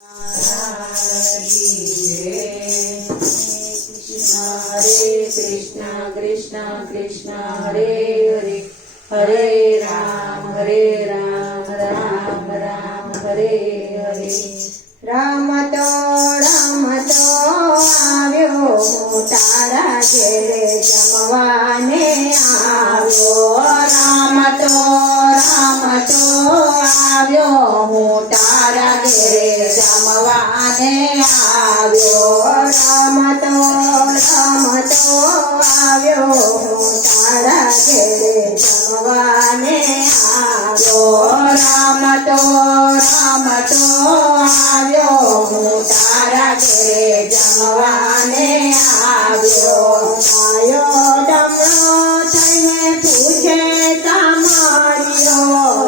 हरे कृष्णा कृष्णा कृष्णा हरे हरे हरे राम राम राम हरे हरे રમતો આવ્યો તારા ઘેરે જમવાને આવ્યો રમતો આવ્યો હું તારા ઘેરે જમવાને આવ્યો રમતો આવ્યો હું તારા ઘેરે જમવાને આવ્યો રમતો આવ્યો હું તારા ઘેરે જમવાને આવ્યો ગાયો ડમણો થઈને પૂછે તામાળીઓ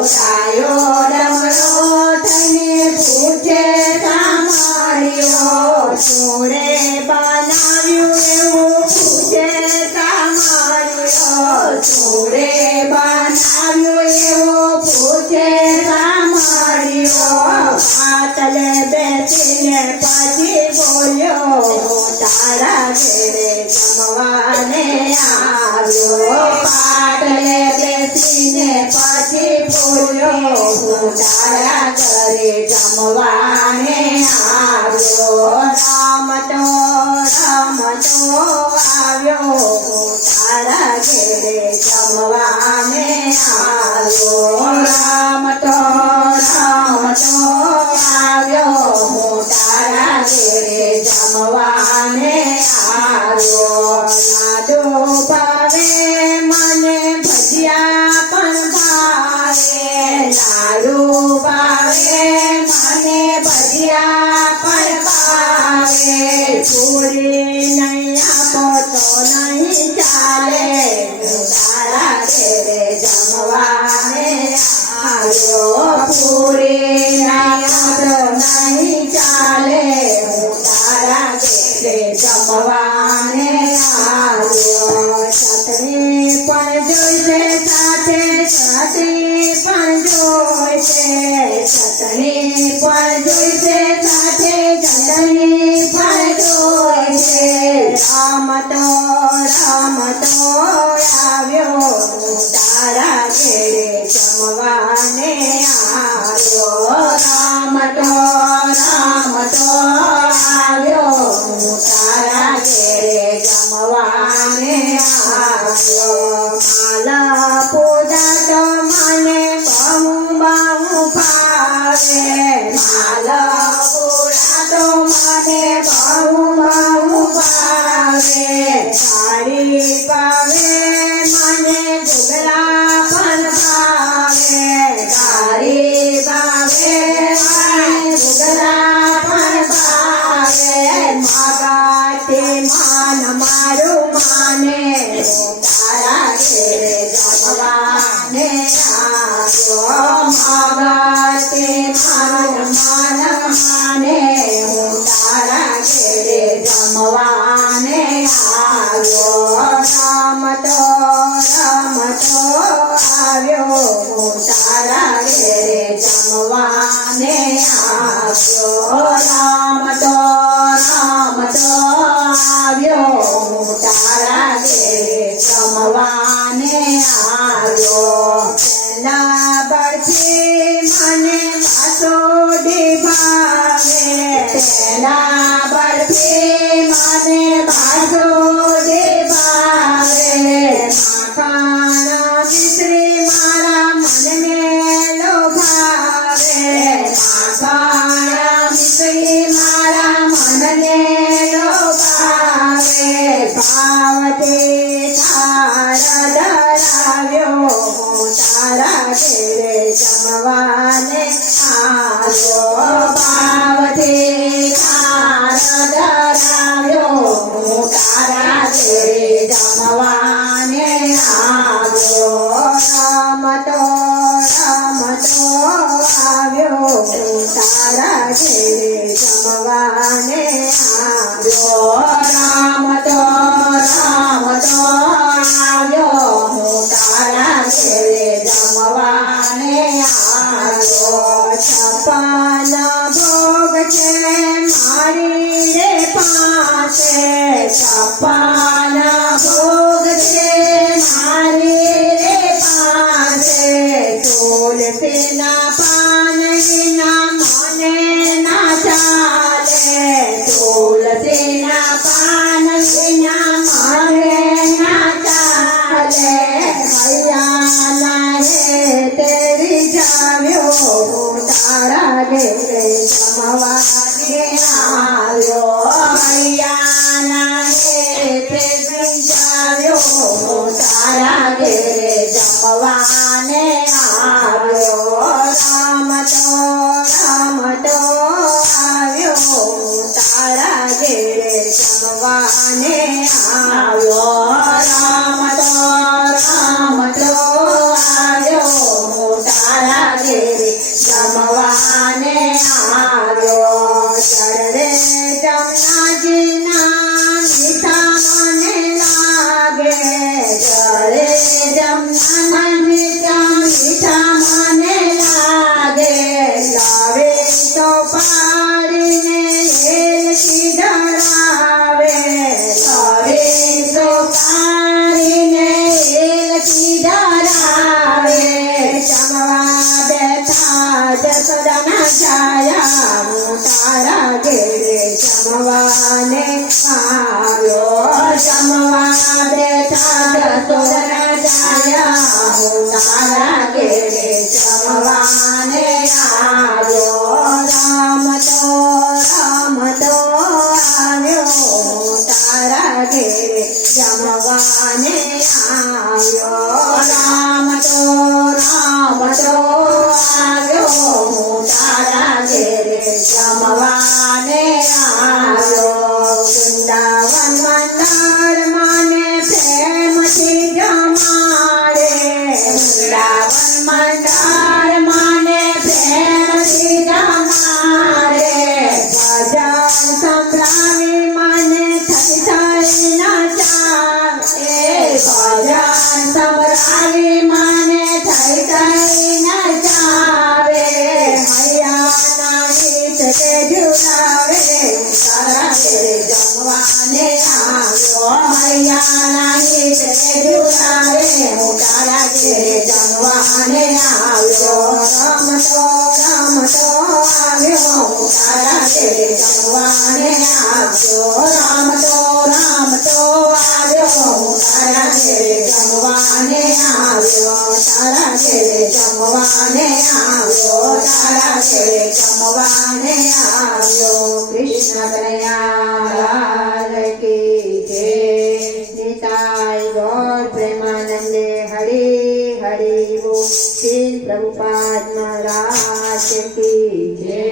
ગાયો ડમણો થઈને પૂછે તામાળીઓ સોળે બનાવ્યું એવું પૂછે તામાળીઓ સોળે બનાવ્યું એવું પૂછે તામાળીઓ પાતલે બેસીને પછી બોલ્યો તારા ઘેરે જમવાને આવ્યો પાતલે બેસીને પછી બોલ્યો તારા ઘરે જમવાને આવ્યો રમતો આવ્યો તારા ઘેરે જમવાને આવ્યો રમતો આવ્યો તારા ઘેરે જમવાને આવ્યો લાડો ભાવે મને ભજીયા પણ ભાવે લાડુ ભાવે મને ભજીયા પણ ભાવે પૂરી નહીં આપો તો નહીં ચાલે તારા ઘેરે જમવાને આવ્યો પૂરી નહીં ચાલે હું તારા ઘેરે જમવાને આવ્યો ચટણી પણ જોઈશે સાથે ચટણી પણ જોઈશે ચટણી પણ જોઈશે સાથે ચટણી પણ જોઈશે રમતો આવ્યો તારા ઘેરે જમવાને આવ્યો રમતો આવ્યો તારા ઘેરે જમવાને આવ્યો માલા પૂજા તો મને બહુ ભાવે માલા પૂજા તો મને બહુ ભાવે સાડી ભાવે મને ઘૂઘરા પણ ભાવે સાડી ભાવે મને ઘૂઘરા પણ ભાવે માગાતે માન મારું માને તારા ઘેરે જમવાને આવ્યો માગાતે માન માને હું તારા ઘેરે જમવાને આવ્યો રમતો આવ્યો હું તારા ઘેરે જમવાને આવ્યો રમતો આવ્યો હું તારા ઘેરે જમવાને આવ્યો પેલા બરફી મને બાસુંદી ભાવે પેલા બરફી મને બાસુંદી ભાવે માખણ મિશ્રી મારા મનને લોભાવે માખણ મિશ્રી મારા મનને લોભાવે ભાવથી તારા ધરાવ્યો તારા ઘેરે જમવાને આવ્યો ભાવથી તારા ધરાવ્યો તારા ઘેરે જમવાને આવ્યો રમતો આવ્યો તારા ઘેરે જમવાને આવ્યો રમતો આવ્યો તારા ઘેરે જમવાને આવ્યો છપ્પન ભોગ છે જમવાને આવ્યો મૈયાના હેઠે પીંજાવ્યો તારા ઘેરે જમવાને આવ્યો રમતો આવ્યો તારા ઘેરે જમવાને આવ્યો રમતો આવ્યો તારા ઘેરે જમવાને આવ્યો ચરડે જમનાજીના મીઠા મને લાગે ચરડે જમનાજીના મીઠા મને લાગે લાવે તો પાડીને એલચી ધરાવે લાવે તો પાડીને એલચી ધરાવે જમવા બેઠા જસોદાના છાયા હું તારા ઘેરે જમવાને આવ્યો જમવા બેઠા જસોદાના છાયા હું તારા ઘેરે જમવાને આવ્યો રમતો આવ્યો તારા ઘેરે જમવાને આવ્યો રમતો આવ્યો તારા ઘેરે જમવાને આવ્યો વૃંદાવન મંડળ મને પ્રેમથી જમાડે વૃંદાવન મંડળ મને પ્રેમથી જમાડે ભજન સંભળાવી મને થઈ થઈ નચાવે ભજન સંભળાવી મને થઈ થઈ નચાવે મૈયાના ગીત તે ઝુલાવે તારા ઘેરે જમવાને આવ્યો મૈયાના ગીત તે ઝુલાવે હું તારા ઘેરે જમવાને આવ્યો રમતો આવ્યો હું તારા ઘેરે જમવાને આવ્યો રમતો આવ્યો હું તારા ઘેરે જમવાને આવ્યો તારા ઘેરે જમવાને આવ્યો તારા ઘેરે જમવાને આવ્યો કૃષ્ણ કનૈયા કી જય નિતાઈ ગૌર પ્રેમાનંદે હરે હરે બોલ શ્રી પ્રભુપાદ મહારાજ કી જય